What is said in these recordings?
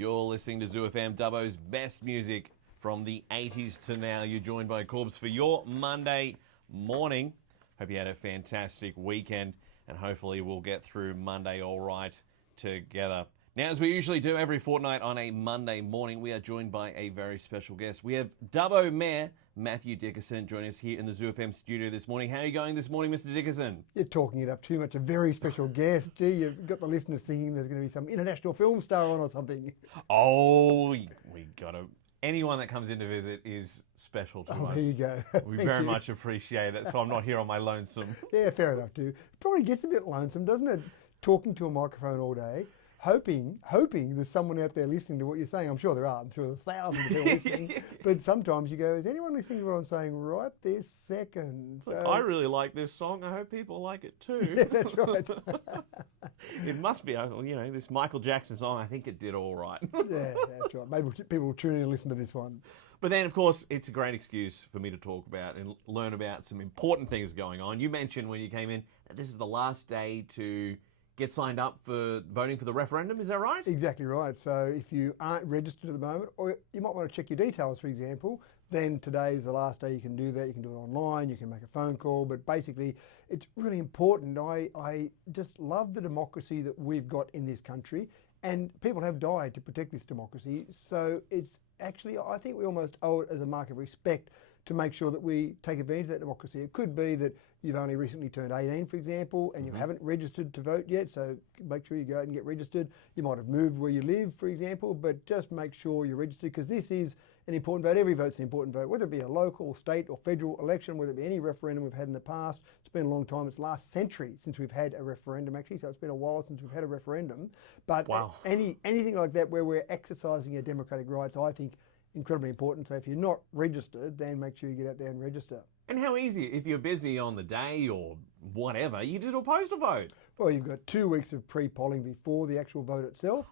You're listening to Zoo FM, Dubbo's best music from the 80s to now. You're joined by Corbs for your Monday morning. Hope you had a fantastic weekend, and hopefully we'll get through Monday all right together. Now, as we usually do every fortnight on a Monday morning, we are joined by a very special guest. We have Dubbo Mayor Matthew Dickerson joining us here in the Zoo FM studio this morning. How are you going this morning, Mr. Dickerson? You're talking it up too much. A very special guest. Gee, you've got the listeners thinking there's going to be some international film star on or something. Oh, we got to... Anyone that comes in to visit is special to us. There you go. We very much appreciate it, so I'm not here on my lonesome. Yeah, fair enough too. Probably gets a bit lonesome, doesn't it? Talking to a microphone all day. Hoping there's someone out there listening to what you're saying. I'm sure there are. I'm sure there's thousands of people listening. But sometimes you go, is anyone listening to what I'm saying right this second? So, I really like this song. I hope people like it too. Yeah, that's right. It must be, this Michael Jackson song, I think it did all right. Yeah, that's right. Maybe people will tune in and listen to this one. But then, of course, it's a great excuse for me to talk about and learn about some important things going on. You mentioned when you came in that this is the last day to get signed up for voting for the referendum, is that right? Exactly right. So if you aren't registered at the moment, or you might want to check your details, for example, then today is the last day you can do that. You can do it online, you can make a phone call, but basically it's really important. I just love the democracy that we've got in this country, and people have died to protect this democracy. So it's actually, I think we almost owe it as a mark of respect to make sure that we take advantage of that democracy. It could be that you've only recently turned 18, for example, and you haven't registered to vote yet, so make sure you go out and get registered. You might have moved where you live, for example, but just make sure you're registered, because this is an important vote. Every vote's an important vote, whether it be a local, state or federal election, whether it be any referendum we've had in the past. It's been a long time. It's last century since we've had a referendum, actually, so it's been a while since we've had a referendum. But wow. Anything like that where we're exercising our democratic rights, I think, incredibly important. So if you're not registered, then make sure you get out there and register. And how easy, if you're busy on the day or whatever, you just post a vote. Well, you've got 2 weeks of pre-polling before the actual vote itself.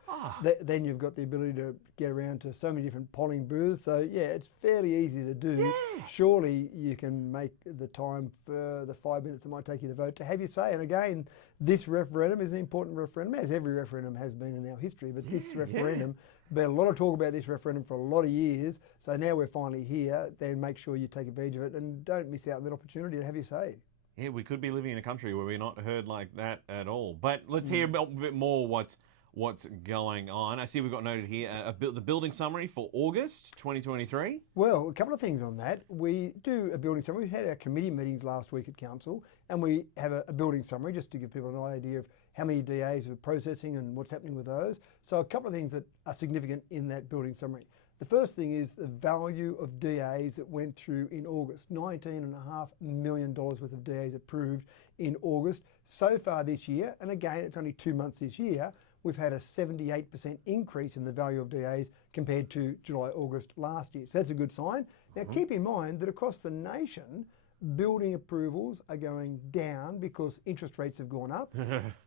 Then you've got the ability to get around to so many different polling booths. So yeah, it's fairly easy to do. Yeah. Surely you can make the time for the 5 minutes it might take you to vote to have your say. And again, this referendum is an important referendum, as every referendum has been in our history. But this referendum, been a lot of talk about this referendum for a lot of years. So now we're finally here. Then make sure you take advantage of it and don't miss out on that opportunity to have your say. Yeah, we could be living in a country where we're not heard like that at all. But let's hear a bit more what's going on. I see we've got noted here the building summary for August 2023. Well, a couple of things on that. We do a building summary. We had our committee meetings last week at council, and we have a building summary just to give people an idea of how many DAs we're processing and what's happening with those. So a couple of things that are significant in that building summary. The first thing is the value of DAs that went through in August. $19.5 million worth of DAs approved in August. So far this year, and again, it's only 2 months this year, we've had a 78% increase in the value of DAs compared to July, August last year. So that's a good sign. Now keep in mind that across the nation, building approvals are going down because interest rates have gone up.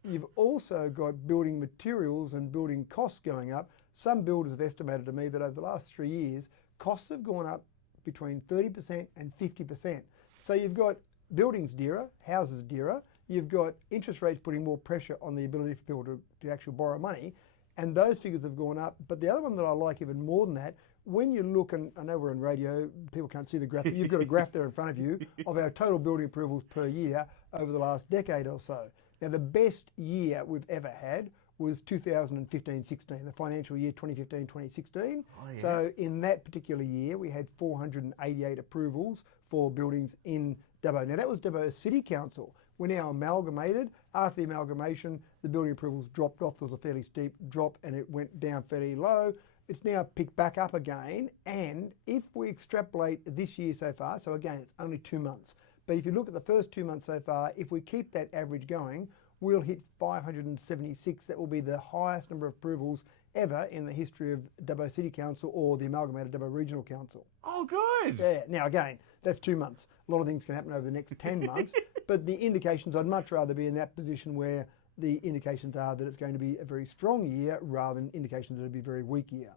You've also got building materials and building costs going up. Some builders have estimated to me that over the last 3 years, costs have gone up between 30% and 50%. So you've got buildings dearer, houses dearer, you've got interest rates putting more pressure on the ability for people to actually borrow money, and those figures have gone up. But the other one that I like even more than that, when you look, and I know we're on radio, people can't see the graph, but you've got a graph there in front of you of our total building approvals per year over the last decade or so. Now, the best year we've ever had was 2015-16, the financial year 2015-2016. Oh, yeah. So in that particular year, we had 488 approvals for buildings in Dubbo. Now, that was Dubbo City Council. We're now amalgamated. After the amalgamation, the building approvals dropped off. There was a fairly steep drop and it went down fairly low. It's now picked back up again. And if we extrapolate this year so far, so again, it's only 2 months. But if you look at the first 2 months so far, if we keep that average going, we'll hit 576. That will be the highest number of approvals ever in the history of Dubbo City Council or the amalgamated Dubbo Regional Council. Oh, good. Yeah. Now, again, that's 2 months. A lot of things can happen over the next 10 months, but the indications, I'd much rather be in that position where the indications are that it's going to be a very strong year rather than indications that it'll be a very weak year.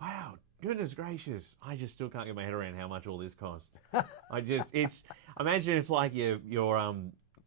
Wow, goodness gracious. I just still can't get my head around how much all this costs. Imagine it's like your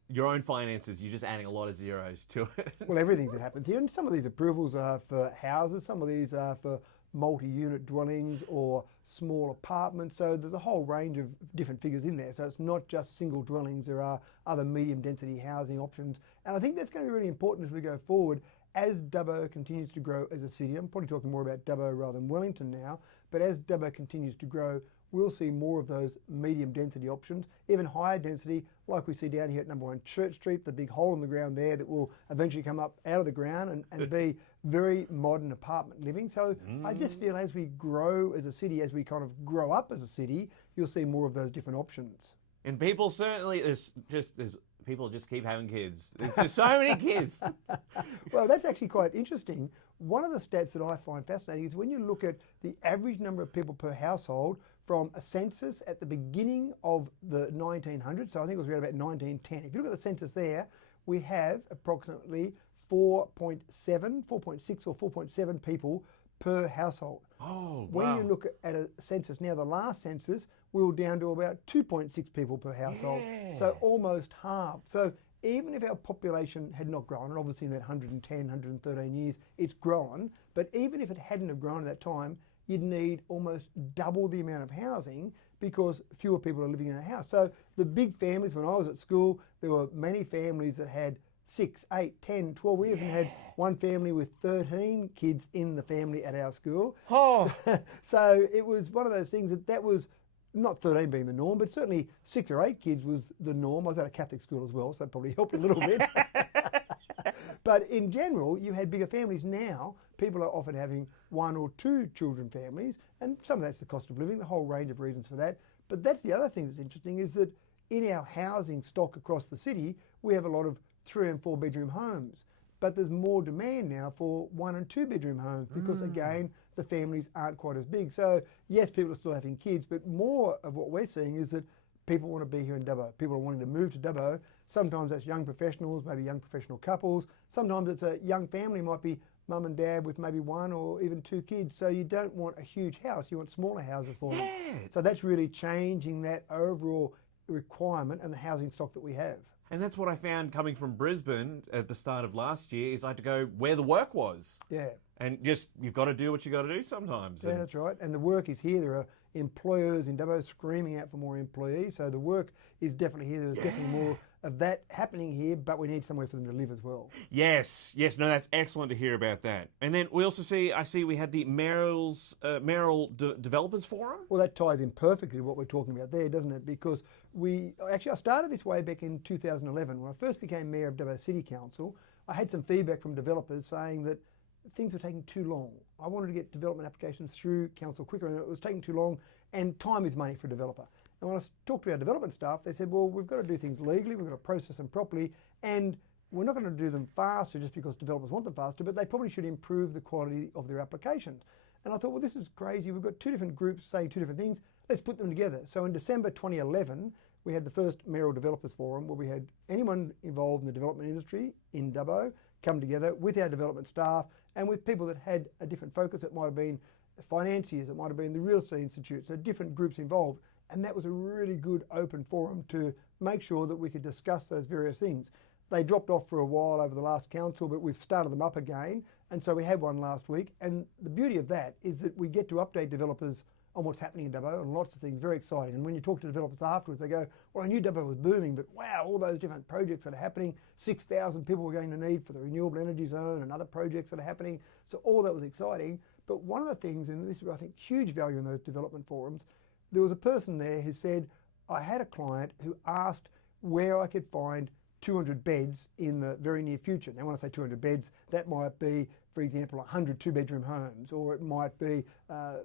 your own finances, you're just adding a lot of zeros to it. Well, everything that happens here, and some of these approvals are for houses, some of these are for multi-unit dwellings or small apartments. So there's a whole range of different figures in there. So it's not just single dwellings. There are other medium density housing options. And I think that's going to be really important as we go forward. As Dubbo continues to grow as a city, I'm probably talking more about Dubbo rather than Wellington now, but as Dubbo continues to grow, we'll see more of those medium density options, even higher density, like we see down here at number 1 Church Street, the big hole in the ground there that will eventually come up out of the ground and be very modern apartment living. So I just feel as we grow as a city, as we kind of grow up as a city, you'll see more of those different options. And people certainly, people just keep having kids. There's just so many kids. Well, that's actually quite interesting. One of the stats that I find fascinating is when you look at the average number of people per household from a census at the beginning of the 1900s, so I think it was around about 1910. If you look at the census there, we have approximately 4.6 or 4.7 people per household. Oh, When wow. you look at a census now, the last census, we were down to about 2.6 people per household. Yeah. So almost half. So even if our population had not grown, and obviously in that 110, 113 years, it's grown, but even if it hadn't have grown at that time, you'd need almost double the amount of housing because fewer people are living in a house. So the big families, when I was at school, there were many families that had 6, 8, 10, 12. We even had one family with 13 kids in the family at our school. Oh. So it was one of those things that was not 13 being the norm, but certainly 6 or 8 kids was the norm. I was at a Catholic school as well, so that probably helped a little bit. But in general, you had bigger families. Now, people are often having 1 or 2 children families, and some of that's the cost of living, the whole range of reasons for that. But that's the other thing that's interesting is that in our housing stock across the city, we have a lot of 3 and 4 bedroom homes. But there's more demand now for 1 and 2 bedroom homes because, again, the families aren't quite as big. So, yes, people are still having kids, but more of what we're seeing is that people want to be here in Dubbo. People are wanting to move to Dubbo. Sometimes that's young professionals, maybe young professional couples. Sometimes it's a young family, might be mum and dad with maybe 1 or even 2 kids. So you don't want a huge house, you want smaller houses for them. So that's really changing that overall requirement and the housing stock that we have. And that's what I found coming from Brisbane at the start of last year is I had to go where the work was. Yeah. And just, you've got to do what you got to do sometimes. Yeah, that's right. And the work is here. There are employers in Dubbo screaming out for more employees. So the work is definitely here. There's definitely more of that happening here, but we need somewhere for them to live as well. Yes, no, that's excellent to hear about that. And then we also I see we had the Merrill Developers Forum. Well, that ties in perfectly to what we're talking about there, doesn't it? Because I started this way back in 2011. When I first became Mayor of Dubbo City Council, I had some feedback from developers saying that things were taking too long. I wanted to get development applications through council quicker, and it was taking too long, and time is money for a developer. And when I talked to our development staff, they said, well, we've got to do things legally, we've got to process them properly, and we're not going to do them faster just because developers want them faster, but they probably should improve the quality of their applications. And I thought, well, this is crazy. We've got 2 different groups saying 2 different things. Let's put them together. So in December 2011, we had the first Mayoral Developers Forum where we had anyone involved in the development industry in Dubbo come together with our development staff and with people that had a different focus. It might have been financiers, it might have been the Real Estate Institute, so different groups involved. And that was a really good open forum to make sure that we could discuss those various things. They dropped off for a while over the last council, but we've started them up again. And so we had one last week. And the beauty of that is that we get to update developers on what's happening in Dubbo and lots of things, very exciting. And when you talk to developers afterwards, they go, well, I knew Dubbo was booming, but wow, all those different projects that are happening, 6,000 people we're going to need for the renewable energy zone and other projects that are happening. So all that was exciting. But one of the things, and this is, I think, huge value in those development forums, there was a person there who said, I had a client who asked where I could find 200 beds in the very near future. Now, when I say 200 beds, that might be, for example, 100 2-bedroom homes, or it might be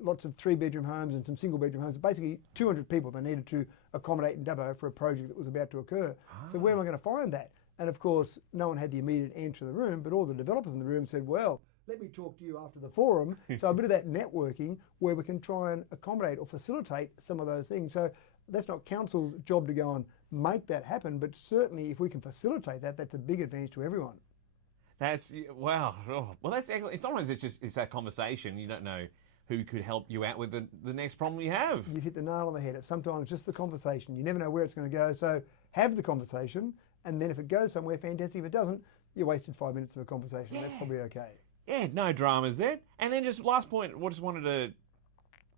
lots of 3-bedroom homes and some single-bedroom homes. Basically, 200 people they needed to accommodate in Dubbo for a project that was about to occur. So where am I going to find that? And of course, no one had the immediate answer in the room, but all the developers in the room said, well, let me talk to you after the forum. So a bit of that networking where we can try and accommodate or facilitate some of those things. So that's not council's job to go and make that happen, but certainly if we can facilitate that, that's a big advantage to everyone. That's, wow. Oh, well, that's excellent. Sometimes it's that conversation. You don't know who could help you out with the next problem you have. You've hit the nail on the head. It's sometimes just the conversation. You never know where it's going to go. So have the conversation and then if it goes somewhere, fantastic. If it doesn't, you wasted 5 minutes of a conversation. That's probably okay. Yeah, no dramas there. And then just last point, I just wanted to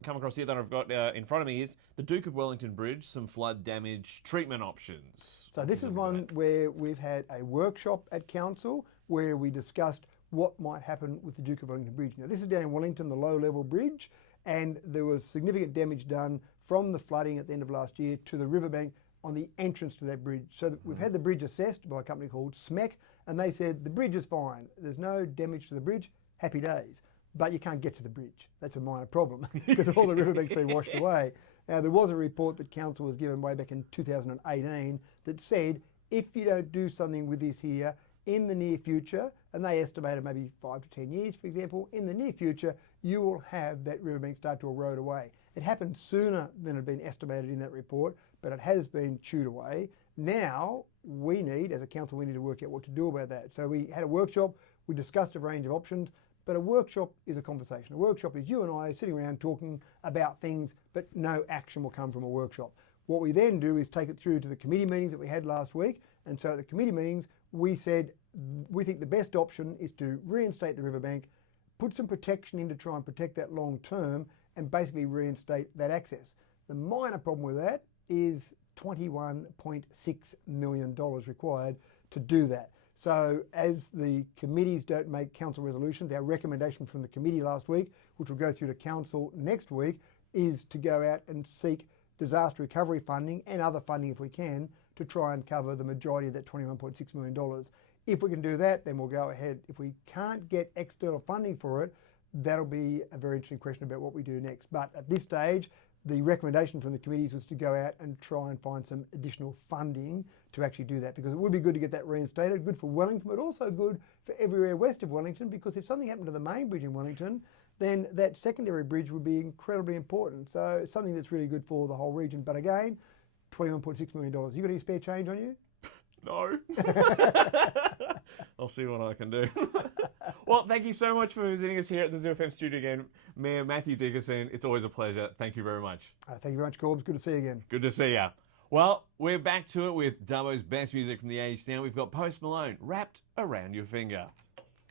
come across here that I've got in front of me is the Duke of Wellington Bridge, some flood damage treatment options. So this is one where we've had a workshop at council where we discussed what might happen with the Duke of Wellington Bridge. Now this is down in Wellington, the low level bridge, and there was significant damage done from the flooding at the end of last year to the riverbank on the entrance to that bridge. So we've had the bridge assessed by a company called SMEC, and they said the bridge is fine. There's no damage to the bridge, happy days. But you can't get to the bridge. That's a minor problem because all the riverbank's been washed away. Now there was a report that council was given way back in 2018 that said if you don't do something with this here in the near future, and they estimated maybe 5 to 10 years, for example, in the near future, you will have that riverbank start to erode away. It happened sooner than had been estimated in that report, but it has been chewed away. Now, we need, as a council, we need to work out what to do about that. So we had a workshop, we discussed a range of options, but a workshop is a conversation. A workshop is you and I sitting around talking about things, but no action will come from a workshop. What we then do is take it through to the committee meetings that we had last week, and so at the committee meetings, we said we think the best option is to reinstate the riverbank, put some protection in to try and protect that long term, and basically reinstate that access. The minor problem with that is $21.6 million required to do that. So as the committees don't make council resolutions, our recommendation from the committee last week, which will go through to council next week, is to go out and seek disaster recovery funding and other funding if we can to try and cover the majority of that $21.6 million. If we can do that, then we'll go ahead. If we can't get external funding for it, that'll be a very interesting question about what we do next. But at this stage, the recommendation from the committees was to go out and try and find some additional funding to actually do that, because it would be good to get that reinstated, good for Wellington, but also good for everywhere west of Wellington, because if something happened to the main bridge in Wellington, then that secondary bridge would be incredibly important. So it's something that's really good for the whole region. But again, $21.6 million. You got any spare change on you? No. I'll see what I can do. Well, thank you so much for visiting us here at the Zoo FM studio again. Mayor Matthew Dickerson, it's always a pleasure. Thank you very much. Thank you very much, Corbs. Good to see you again. Good to see ya. Well, we're back to it with Dubbo's best music from the 80s now. We've got Post Malone, Wrapped Around Your Finger.